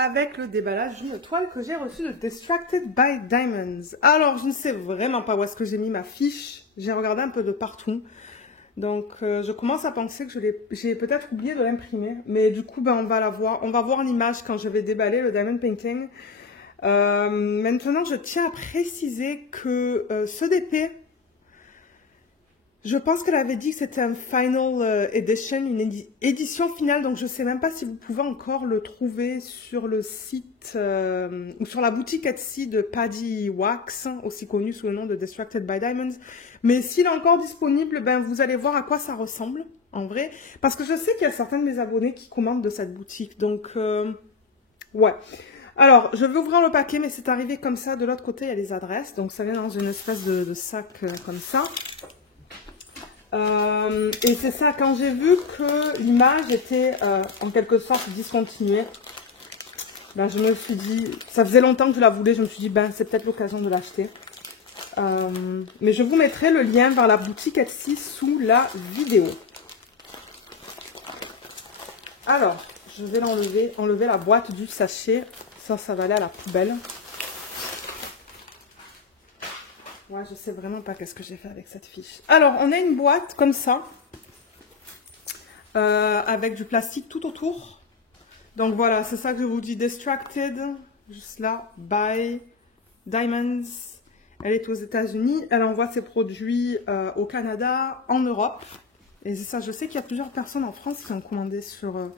avec le déballage d'une toile que j'ai reçue de Distracted by Diamonds. Alors, je ne sais vraiment pas où est-ce que j'ai mis ma fiche. J'ai regardé un peu de partout. Donc, je commence à penser que j'ai peut-être oublié de l'imprimer. Mais du coup, ben, on va la voir. On va voir l'image quand je vais déballer le Diamond Painting. Maintenant, je tiens à préciser que ce DP, je pense qu'elle avait dit que c'était un final edition, une édition finale, donc je ne sais même pas si vous pouvez encore le trouver sur le site ou sur la boutique Etsy de Paddy Wax, aussi connue sous le nom de Distracted by Diamonds. Mais s'il est encore disponible, ben vous allez voir à quoi ça ressemble, en vrai. Parce que je sais qu'il y a certains de mes abonnés qui commandent de cette boutique, donc ouais. Alors, je vais ouvrir le paquet, mais c'est arrivé comme ça. De l'autre côté, il y a les adresses, donc ça vient dans une espèce de sac comme ça. Et c'est ça, quand j'ai vu que l'image était en quelque sorte discontinuée, ben, je me suis dit, ça faisait longtemps que je la voulais, je me suis dit, ben c'est peut-être l'occasion de l'acheter. Mais je vous mettrai le lien vers la boutique Etsy sous la vidéo. Alors, je vais enlever la boîte du sachet, ça va aller à la poubelle. Ouais, je sais vraiment pas qu'est-ce que j'ai fait avec cette fiche. Alors, on a une boîte comme ça, avec du plastique tout autour. Donc voilà, c'est ça que je vous dis, Distracted, juste là, by Diamonds. Elle est aux États-Unis, elle envoie ses produits au Canada, en Europe. Et c'est ça, je sais qu'il y a plusieurs personnes en France qui ont commandé sur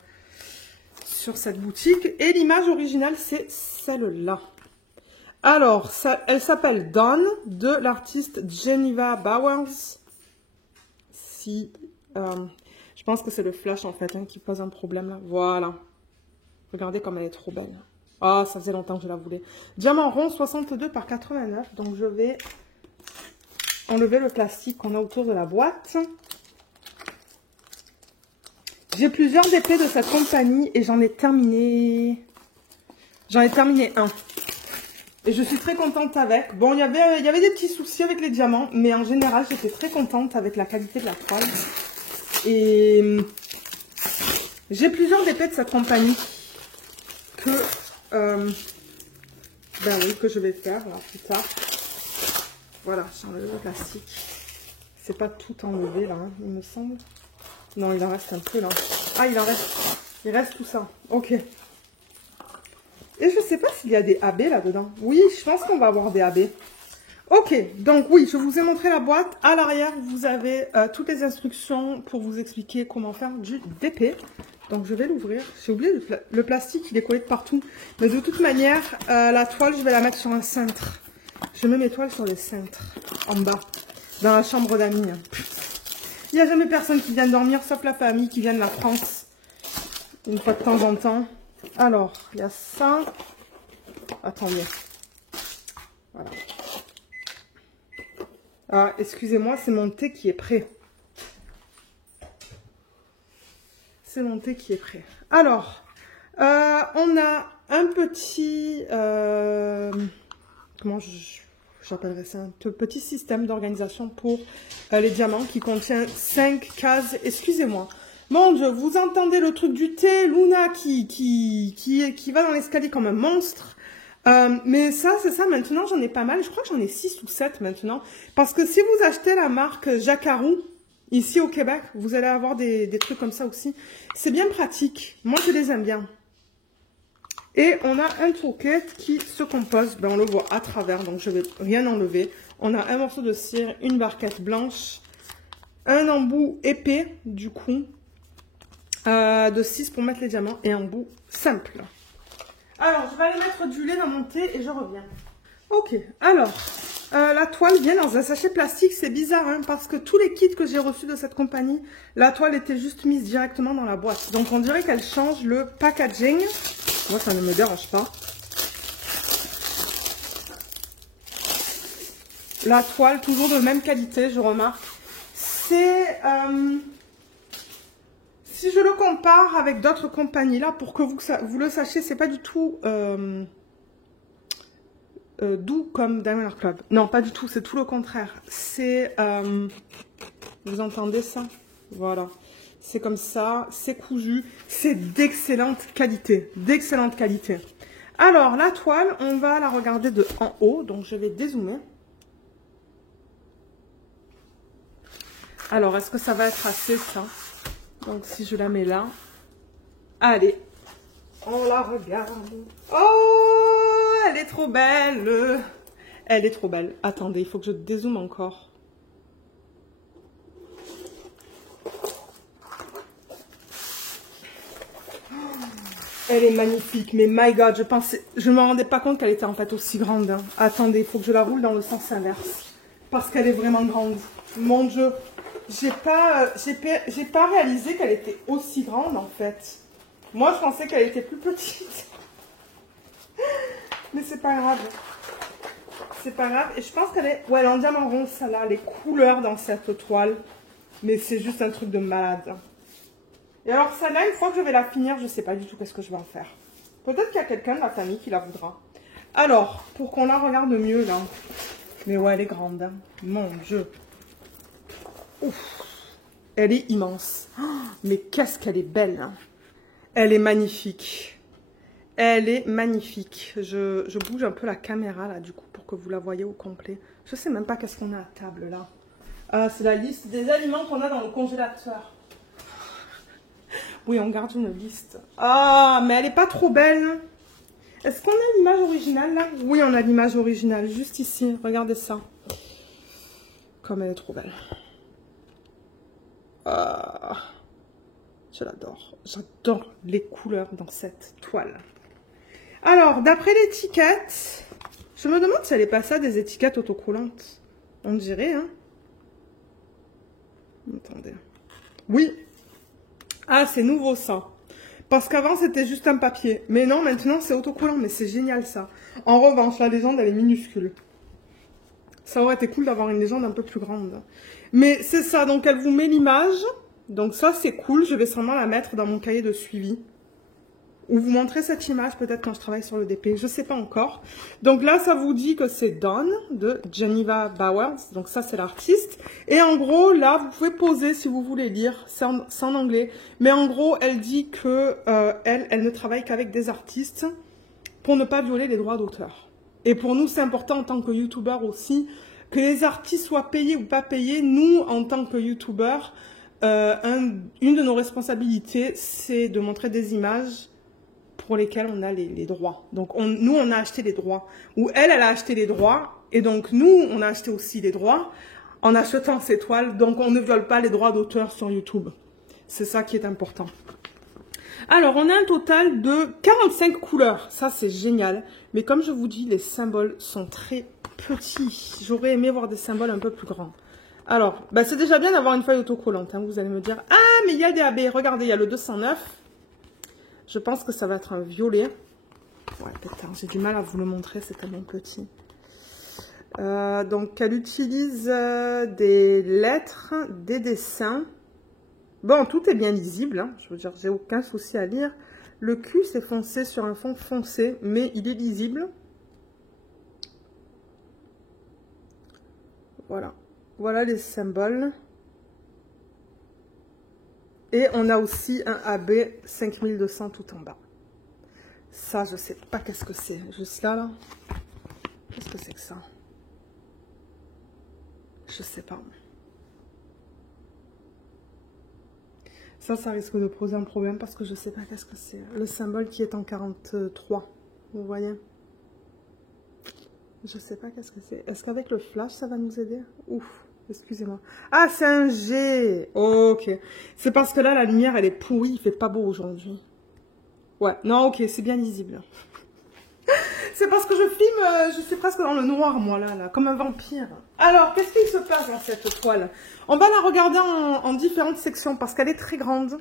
cette boutique. Et l'image originale, c'est celle-là. Alors, elle s'appelle Dawn, de l'artiste Geneva Bowers. Je pense que c'est le flash en fait qui pose un problème là. Voilà. Regardez comme elle est trop belle. Ah, ça faisait longtemps que je la voulais. Diamant rond 62 par 89. Donc je vais enlever le plastique qu'on a autour de la boîte. J'ai plusieurs DP de cette compagnie et j'en ai terminé un. Et je suis très contente avec. Bon, il y avait des petits soucis avec les diamants, mais en général, j'étais très contente avec la qualité de la toile. Et j'ai plusieurs DP de cette compagnie que, que je vais faire là, plus tard. Voilà, j'ai enlevé le plastique. C'est pas tout enlevé là, hein, il me semble. Non, il en reste un peu là. Ah, il reste tout ça. Ok. Et je ne sais pas s'il y a des AB là-dedans. Oui, je pense qu'on va avoir des AB. Ok, donc oui, je vous ai montré la boîte. À l'arrière, vous avez toutes les instructions pour vous expliquer comment faire du DP. Donc je vais l'ouvrir. J'ai oublié le plastique, il est collé de partout. Mais de toute manière, la toile, je vais la mettre sur un cintre. Je mets mes toiles sur les cintres, en bas, dans la chambre d'amis. Il n'y a jamais personne qui vient dormir, sauf la famille qui vient de la France. Une fois de temps en temps. Alors, il y a ça. Attendez. Voilà. Ah, excusez-moi, c'est mon thé qui est prêt. C'est mon thé qui est prêt. Alors, on a un petit... comment j'appellerais ça? Un petit système d'organisation pour les diamants qui contient 5 cases. Excusez-moi. Mon Dieu, vous entendez le truc du thé, Luna qui va dans l'escalier comme un monstre. Mais ça, c'est ça, maintenant j'en ai pas mal. Je crois que j'en ai 6 ou 7 maintenant. Parce que si vous achetez la marque Jacquarou, ici au Québec, vous allez avoir des trucs comme ça aussi. C'est bien pratique. Moi, je les aime bien. Et on a un toolkit qui se compose, ben on le voit à travers, donc je vais rien enlever. On a un morceau de cire, une barquette blanche, un embout épais, du coup, de 6 pour mettre les diamants et un bout simple. Alors, je vais aller mettre du lait dans mon thé et je reviens. Ok, alors, la toile vient dans un sachet plastique. C'est bizarre, hein, parce que tous les kits que j'ai reçus de cette compagnie, la toile était juste mise directement dans la boîte. Donc, on dirait qu'elle change le packaging. Moi, ça ne me dérange pas. La toile, toujours de même qualité, je remarque. C'est... si je le compare avec d'autres compagnies, là, pour que vous le sachiez, c'est pas du tout doux comme Diamond Art Club. Non, pas du tout, c'est tout le contraire. C'est... vous entendez ça? Voilà. C'est comme ça, c'est cousu, c'est d'excellente qualité, d'excellente qualité. Alors, la toile, on va la regarder de en haut, donc je vais dézoomer. Alors, est-ce que ça va être assez, ça? Donc, si je la mets là, allez, on la regarde. Oh, elle est trop belle! Elle est trop belle. Attendez, il faut que je dézoome encore. Elle est magnifique, mais my god, je me rendais pas compte qu'elle était en fait aussi grande. Hein. Attendez, il faut que je la roule dans le sens inverse. Parce qu'elle est vraiment grande. Mon Dieu, j'ai pas réalisé qu'elle était aussi grande en fait. Moi, je pensais qu'elle était plus petite. Mais c'est pas grave. C'est pas grave. Et je pense qu'elle est... Ouais, elle est en diamant rond, ça là. Les couleurs dans cette toile. Mais c'est juste un truc de malade. Et alors, celle-là, une fois que je vais la finir, je ne sais pas du tout qu'est-ce que je vais en faire. Peut-être qu'il y a quelqu'un de la famille qui la voudra. Alors, pour qu'on la regarde mieux, là. Mais ouais, elle est grande. Hein. Mon Dieu. Ouf. Elle est immense. Oh, mais qu'est-ce qu'elle est belle. Hein. Elle est magnifique. Elle est magnifique. Je bouge un peu la caméra, là, du coup, pour que vous la voyez au complet. Je ne sais même pas qu'est-ce qu'on a à table, là. Ah, c'est la liste des aliments qu'on a dans le congélateur. Oui, on garde une liste. Ah, mais elle n'est pas trop belle. Est-ce qu'on a l'image originale, là? Oui, on a l'image originale, juste ici. Regardez ça. Comme elle est trop belle. Ah, je l'adore. J'adore les couleurs dans cette toile. Alors, d'après l'étiquette, je me demande si elle n'est pas ça des étiquettes autocollantes. On dirait, hein? Attendez. Oui. Ah, c'est nouveau ça. Parce qu'avant, c'était juste un papier. Mais non, maintenant, c'est autocollant. Mais c'est génial, ça. En revanche, la légende, elle est minuscule. Ça aurait été cool d'avoir une légende un peu plus grande. Mais c'est ça. Donc, elle vous met l'image. Donc, ça, c'est cool. Je vais sûrement la mettre dans mon cahier de suivi. Ou vous montrer cette image, peut-être quand je travaille sur le DP. Je ne sais pas encore. Donc là, ça vous dit que c'est Dawn de Geneva Bowers. Donc ça, c'est l'artiste. Et en gros, là, vous pouvez poser si vous voulez lire. C'est en anglais. Mais en gros, elle dit que elle ne travaille qu'avec des artistes pour ne pas violer les droits d'auteur. Et pour nous, c'est important en tant que youtubeur aussi, que les artistes soient payés ou pas payés. Nous, en tant que youtubeur, une de nos responsabilités, c'est de montrer des images pour lesquels on a les droits. Donc, nous, on a acheté les droits. Ou elle a acheté les droits. Et donc, nous, on a acheté aussi les droits en achetant ces toiles. Donc, on ne viole pas les droits d'auteur sur YouTube. C'est ça qui est important. Alors, on a un total de 45 couleurs. Ça, c'est génial. Mais comme je vous dis, les symboles sont très petits. J'aurais aimé voir des symboles un peu plus grands. Alors, bah, c'est déjà bien d'avoir une feuille autocollante. Hein. Vous allez me dire, ah, mais il y a des AB. Regardez, il y a le 209. Je pense que ça va être un violet. Ouais, peut-être. J'ai du mal à vous le montrer, c'est tellement petit. Donc, elle utilise des lettres, des dessins. Bon, tout est bien lisible. Hein. Je veux dire, j'ai aucun souci à lire. Le cul, c'est foncé sur un fond foncé, mais il est lisible. Voilà. Voilà les symboles. Et on a aussi un AB 5200 tout en bas. Ça, je sais pas qu'est-ce que c'est. Juste là, là. Qu'est-ce que c'est que ça? Je sais pas. Ça risque de poser un problème parce que je sais pas qu'est-ce que c'est. Le symbole qui est en 43. Vous voyez? Je sais pas qu'est-ce que c'est. Est-ce qu'avec le flash, ça va nous aider? Ouf. Excusez-moi. Ah, c'est un G. Ok. C'est parce que là, la lumière, elle est pourrie. Il fait pas beau aujourd'hui. Ouais. Non, ok. C'est bien lisible. C'est parce que je filme, je suis presque dans le noir, moi, là, comme un vampire. Alors, qu'est-ce qu'il se passe dans cette toile? On va la regarder en différentes sections parce qu'elle est très grande.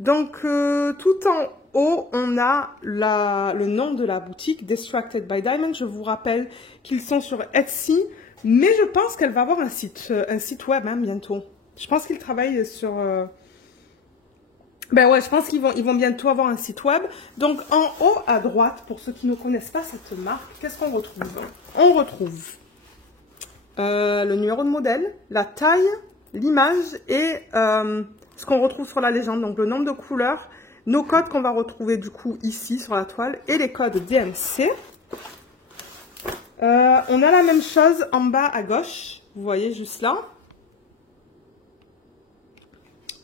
Donc, tout en haut, on a le nom de la boutique, Distracted by Diamond. Je vous rappelle qu'ils sont sur Etsy. Mais je pense qu'elle va avoir un site web hein, bientôt. Je pense qu'ils travaillent sur... Ben ouais, je pense qu'ils vont bientôt avoir un site web. Donc, en haut à droite, pour ceux qui ne connaissent pas cette marque, qu'est-ce qu'on retrouve? On retrouve le numéro de modèle, la taille, l'image et ce qu'on retrouve sur la légende. Donc le nombre de couleurs, nos codes qu'on va retrouver du coup ici sur la toile et les codes DMC. On a la même chose en bas à gauche, vous voyez juste là.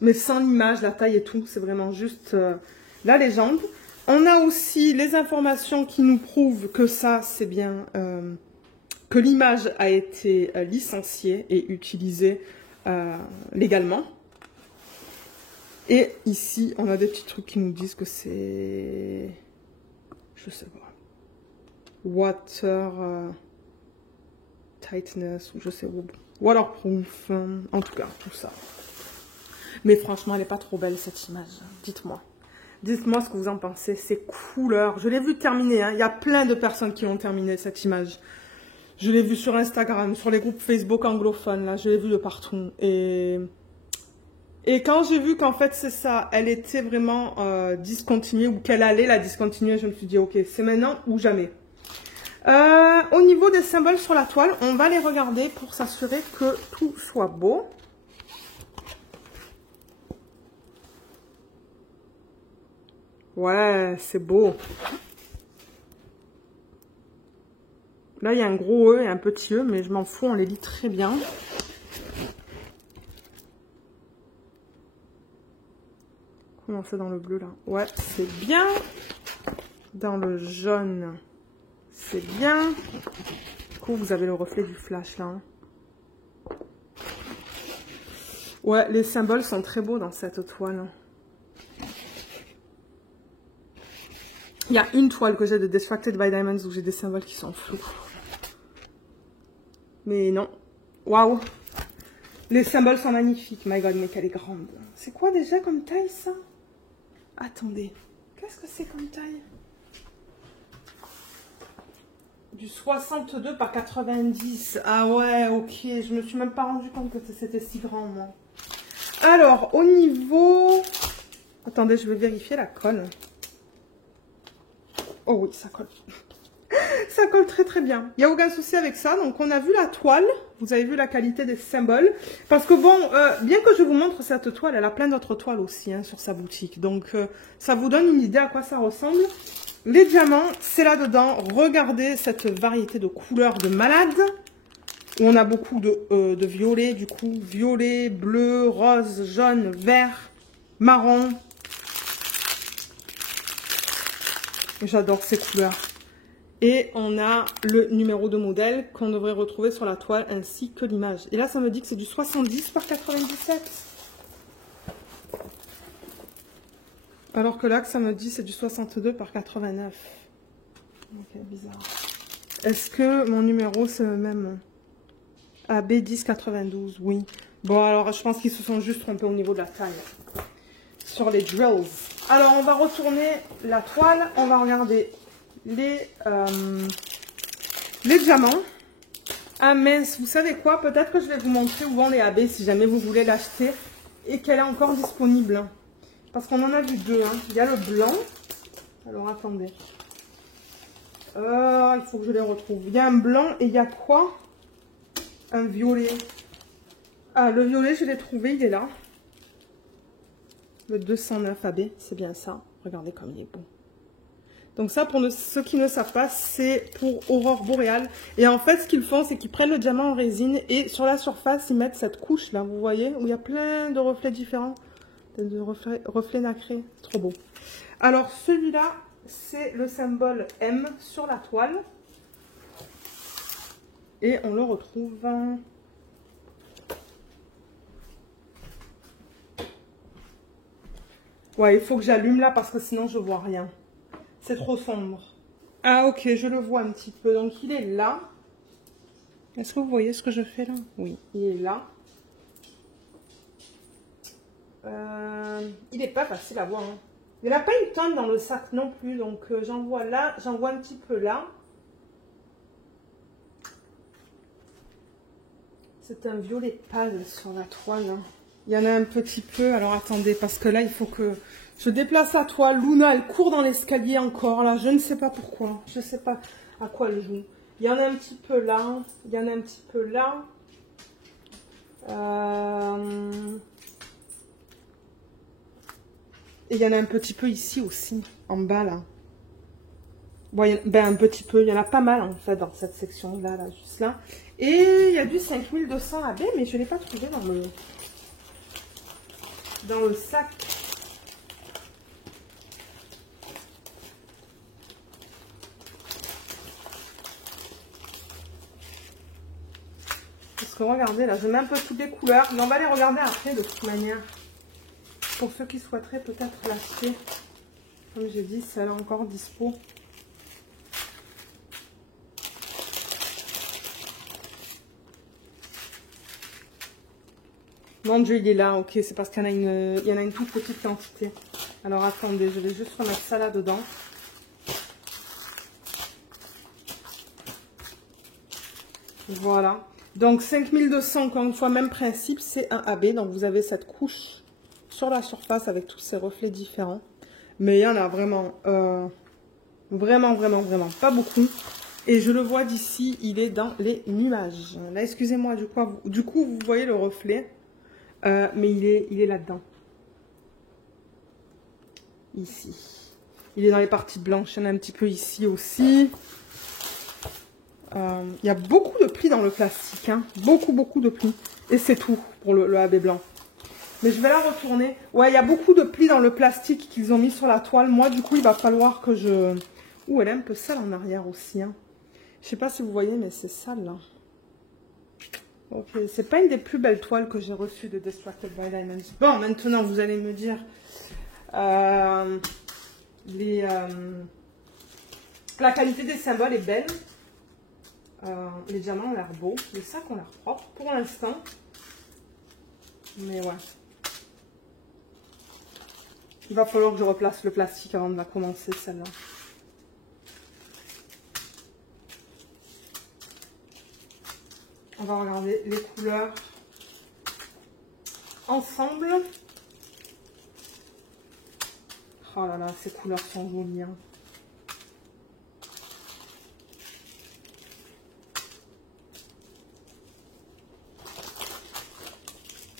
Mais sans l'image, la taille et tout, c'est vraiment juste la légende. On a aussi les informations qui nous prouvent que ça, c'est bien, que l'image a été licenciée et utilisée légalement. Et ici, on a des petits trucs qui nous disent que c'est, je sais pas, water tightness, ou je sais, waterproof, en tout cas, tout ça. Mais franchement, elle n'est pas trop belle cette image, dites-moi. Dites-moi ce que vous en pensez, ces couleurs. Je l'ai vu terminer, hein. Il y a plein de personnes qui ont terminé cette image. Je l'ai vu sur Instagram, sur les groupes Facebook anglophones, là, je l'ai vu de partout. Et quand j'ai vu qu'en fait c'est ça, elle était vraiment discontinuée, ou qu'elle allait la discontinuer, je me suis dit ok, c'est maintenant ou jamais. Au niveau des symboles sur la toile, on va les regarder pour s'assurer que tout soit beau. Ouais, c'est beau. Là, il y a un gros E et un petit E, mais je m'en fous, on les lit très bien. Comment c'est dans le bleu, là? Ouais, c'est bien. Dans le jaune, c'est bien. Du coup, vous avez le reflet du flash, là. Hein. Ouais, les symboles sont très beaux dans cette toile. Il y a une toile que j'ai de Distracted by Diamonds où j'ai des symboles qui sont flous. Mais non. Waouh. Les symboles sont magnifiques. My God, mais qu'elle est grande. C'est quoi déjà comme taille, ça? Attendez. Qu'est-ce que c'est comme taille? Du 62 par 90. Ah ouais, ok. Je me suis même pas rendu compte que c'était si grand, moi. Alors, au niveau... Attendez, je vais vérifier la colle. Oh oui, ça colle. Ça colle très très bien. Il n'y a aucun souci avec ça. Donc on a vu la toile. Vous avez vu la qualité des symboles. Parce que bon, bien que je vous montre cette toile, elle a plein d'autres toiles aussi hein, sur sa boutique. Donc ça vous donne une idée à quoi ça ressemble. Les diamants, c'est là-dedans. Regardez cette variété de couleurs de malade. Où on a beaucoup de violet, du coup. Violet, bleu, rose, jaune, vert, marron. J'adore ces couleurs. Et on a le numéro de modèle qu'on devrait retrouver sur la toile ainsi que l'image. Et là, ça me dit que c'est du 70 par 97. Alors que là, que ça me dit c'est du 62 par 89. Ok, bizarre. Est-ce que mon numéro, c'est le même? Ah, B1092, oui. Bon, alors, je pense qu'ils se sont juste trompés au niveau de la taille. Sur les drills. Alors, on va retourner la toile. On va regarder les diamants. Ah mince, vous savez quoi? Peut-être que je vais vous montrer où vont les AB si jamais vous voulez l'acheter et qu'elle est encore disponible. Parce qu'on en a vu deux. Hein. Il y a le blanc. Alors, attendez. Il faut que je les retrouve. Il y a un blanc et il y a quoi? Un violet. Ah, le violet, je l'ai trouvé. Il est là. Le 209 AB, c'est bien ça. Regardez comme il est beau. Donc ça, pour ceux qui ne savent pas, c'est pour aurore boréale. Et en fait, ce qu'ils font, c'est qu'ils prennent le diamant en résine et sur la surface, ils mettent cette couche là, vous voyez, où il y a plein de reflets différents, de reflets nacrés. Trop beau. Alors celui-là, c'est le symbole M sur la toile. Et on le retrouve... Ouais, il faut que j'allume là parce que sinon je vois rien. C'est trop sombre. Ah ok, je le vois un petit peu. Donc il est là. Est-ce que vous voyez ce que je fais là? Oui, il est là. Il n'est pas facile à voir. Hein. Il n'a pas une tonne dans le sac non plus. Donc j'en vois là, j'en vois un petit peu là. C'est un violet pâle sur la toile. Hein. Il y en a un petit peu. Alors attendez, parce que là, il faut que je déplace la toile. Luna, elle court dans l'escalier encore. Là, je ne sais pas pourquoi. Je ne sais pas à quoi elle joue. Il y en a un petit peu là. Il y en a un petit peu là. Et il y en a un petit peu ici aussi, en bas là. Bon, ben un petit peu, il y en a pas mal en fait dans cette section là, juste là. Et il y a du 5200 AB, mais je ne l'ai pas trouvé dans le sac. Parce que regardez là, je mets un peu toutes les couleurs, mais on va les regarder après de toute manière. Pour ceux qui souhaiteraient peut-être l'acheter. Comme j'ai dit, celle est encore dispo. Mon Dieu, il est là, ok, c'est parce qu'il y en a une toute petite quantité. Alors attendez, je vais juste remettre ça là dedans. Voilà. Donc 5200, encore une fois, même principe, c'est un AB. Donc vous avez cette couche sur la surface avec tous ces reflets différents. Mais il y en a vraiment, vraiment pas beaucoup. Et je le vois d'ici, il est dans les nuages. Là, excusez-moi, du coup, vous voyez le reflet. Mais il est là-dedans. Ici. Il est dans les parties blanches. Il y en a un petit peu ici aussi. Il y a beaucoup de plis dans le plastique. Hein. Beaucoup de plis. Et c'est tout pour le AB blanc. Mais je vais la retourner. Ouais, il y a beaucoup de plis dans le plastique qu'ils ont mis sur la toile. Moi, du coup, il va falloir que je... Ouh, elle est un peu sale en arrière aussi. Hein. Je sais pas si vous voyez, mais c'est sale là. Ok, c'est pas une des plus belles toiles que j'ai reçues de Distracted by Diamonds. Bon, maintenant, vous allez me dire... la qualité des symboles est belle. Les diamants ont l'air beaux. Les sacs ont l'air propres pour l'instant. Mais ouais. Il va falloir que je replace le plastique avant de la commencer, celle-là. On va regarder les couleurs ensemble. Oh là là, ces couleurs sont jolies. Hein.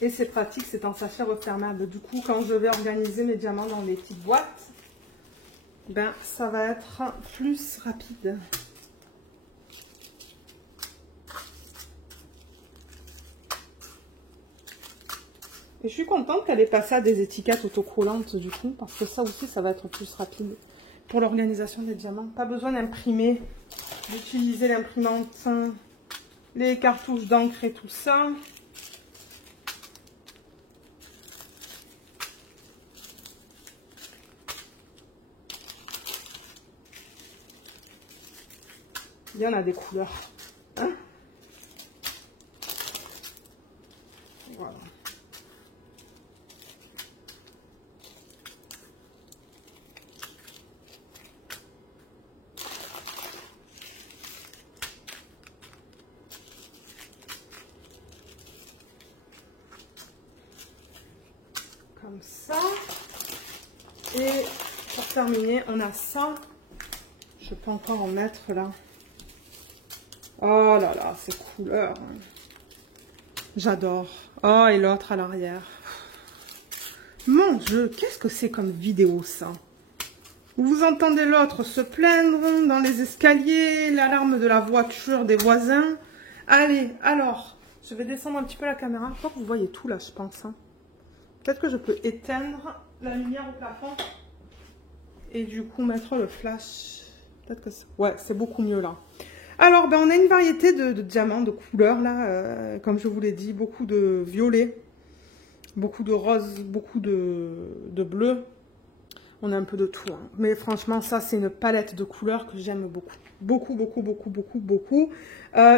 Et c'est pratique, c'est un sachet refermable. Du coup, quand je vais organiser mes diamants dans les petites boîtes, ben ça va être plus rapide. Et je suis contente qu'elle ait passé à des étiquettes autocollantes du coup, parce que ça aussi, ça va être plus rapide pour l'organisation des diamants. Pas besoin d'imprimer, d'utiliser l'imprimante, les cartouches d'encre et tout ça. Il y en a des couleurs. Hein? Voilà. Comme ça. Et pour terminer, on a ça. Je peux encore en mettre là. Oh là là, ces couleurs. J'adore. Oh, et l'autre à l'arrière. Mon Dieu, qu'est-ce que c'est comme vidéo ça? Vous entendez l'autre se plaindre dans les escaliers, l'alarme de la voiture des voisins. Allez, alors, je vais descendre un petit peu la caméra. Je crois que vous voyez tout là, je pense. Hein. Peut-être que je peux éteindre la lumière au plafond et du coup mettre le flash. Peut-être que ouais, c'est beaucoup mieux là. Alors, ben, on a une variété de diamants, de couleurs là, comme je vous l'ai dit, beaucoup de violet, beaucoup de rose, beaucoup de bleu. On a un peu de tout. Hein. Mais franchement, ça, c'est une palette de couleurs que j'aime beaucoup. Beaucoup.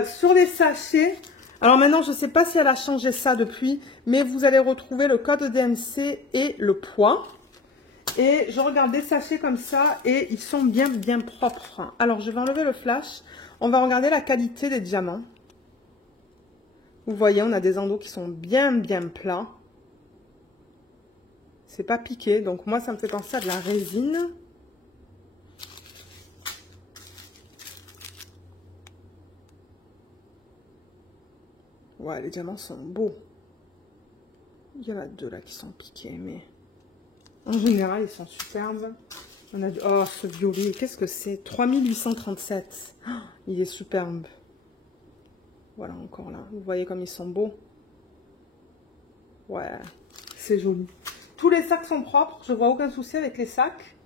Sur les sachets, alors maintenant, je ne sais pas si elle a changé ça depuis, mais vous allez retrouver le code DMC et le poids. Et je regarde des sachets comme ça et ils sont bien propres. Alors, je vais enlever le flash. On va regarder la qualité des diamants. Vous voyez, on a des endos qui sont bien plats. C'est pas piqué, donc moi, ça me fait penser à de la résine. Ouais, les diamants sont beaux. Il y en a deux là qui sont piqués, mais... En général, ils sont superbes. On a du... Oh, ce violet, qu'est-ce que c'est? 3837. Oh, il est superbe. Voilà, encore là. Vous voyez comme ils sont beaux. Ouais, c'est joli. Tous les sacs sont propres. Je vois aucun souci avec les sacs.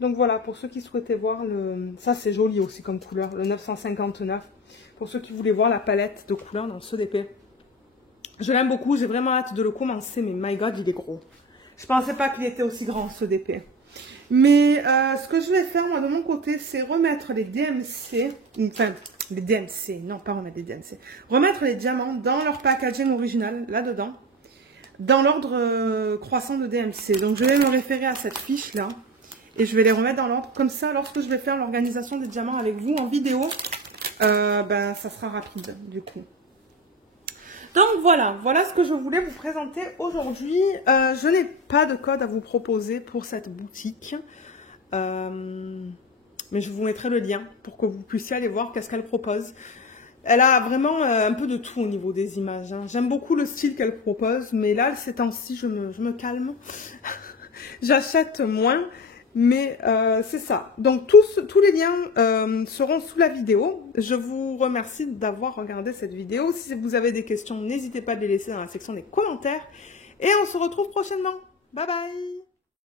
Donc voilà, pour ceux qui souhaitaient voir le... Ça, c'est joli aussi comme couleur, le 959. Pour ceux qui voulaient voir la palette de couleurs dans ce DP. Je l'aime beaucoup, j'ai vraiment hâte de le commencer, mais my god, il est gros. Je pensais pas qu'il était aussi grand, ce DP. Mais ce que je vais faire, moi, de mon côté, c'est remettre les DMC, enfin, les DMC, non, pas remettre les DMC, remettre les diamants dans leur packaging original, là-dedans, dans l'ordre croissant de DMC. Donc, je vais me référer à cette fiche-là, et je vais les remettre dans l'ordre. Comme ça, lorsque je vais faire l'organisation des diamants avec vous en vidéo, ben, ça sera rapide, du coup. Donc voilà, voilà ce que je voulais vous présenter aujourd'hui. Je n'ai pas de code à vous proposer pour cette boutique. Mais je vous mettrai le lien pour que vous puissiez aller voir qu'est-ce qu'elle propose. Elle a vraiment un peu de tout au niveau des images. Hein. J'aime beaucoup le style qu'elle propose, mais là, ces temps-ci, je me calme. J'achète moins. Mais c'est ça. Donc, tous les liens seront sous la vidéo. Je vous remercie d'avoir regardé cette vidéo. Si vous avez des questions, n'hésitez pas à les laisser dans la section des commentaires. Et on se retrouve prochainement. Bye bye!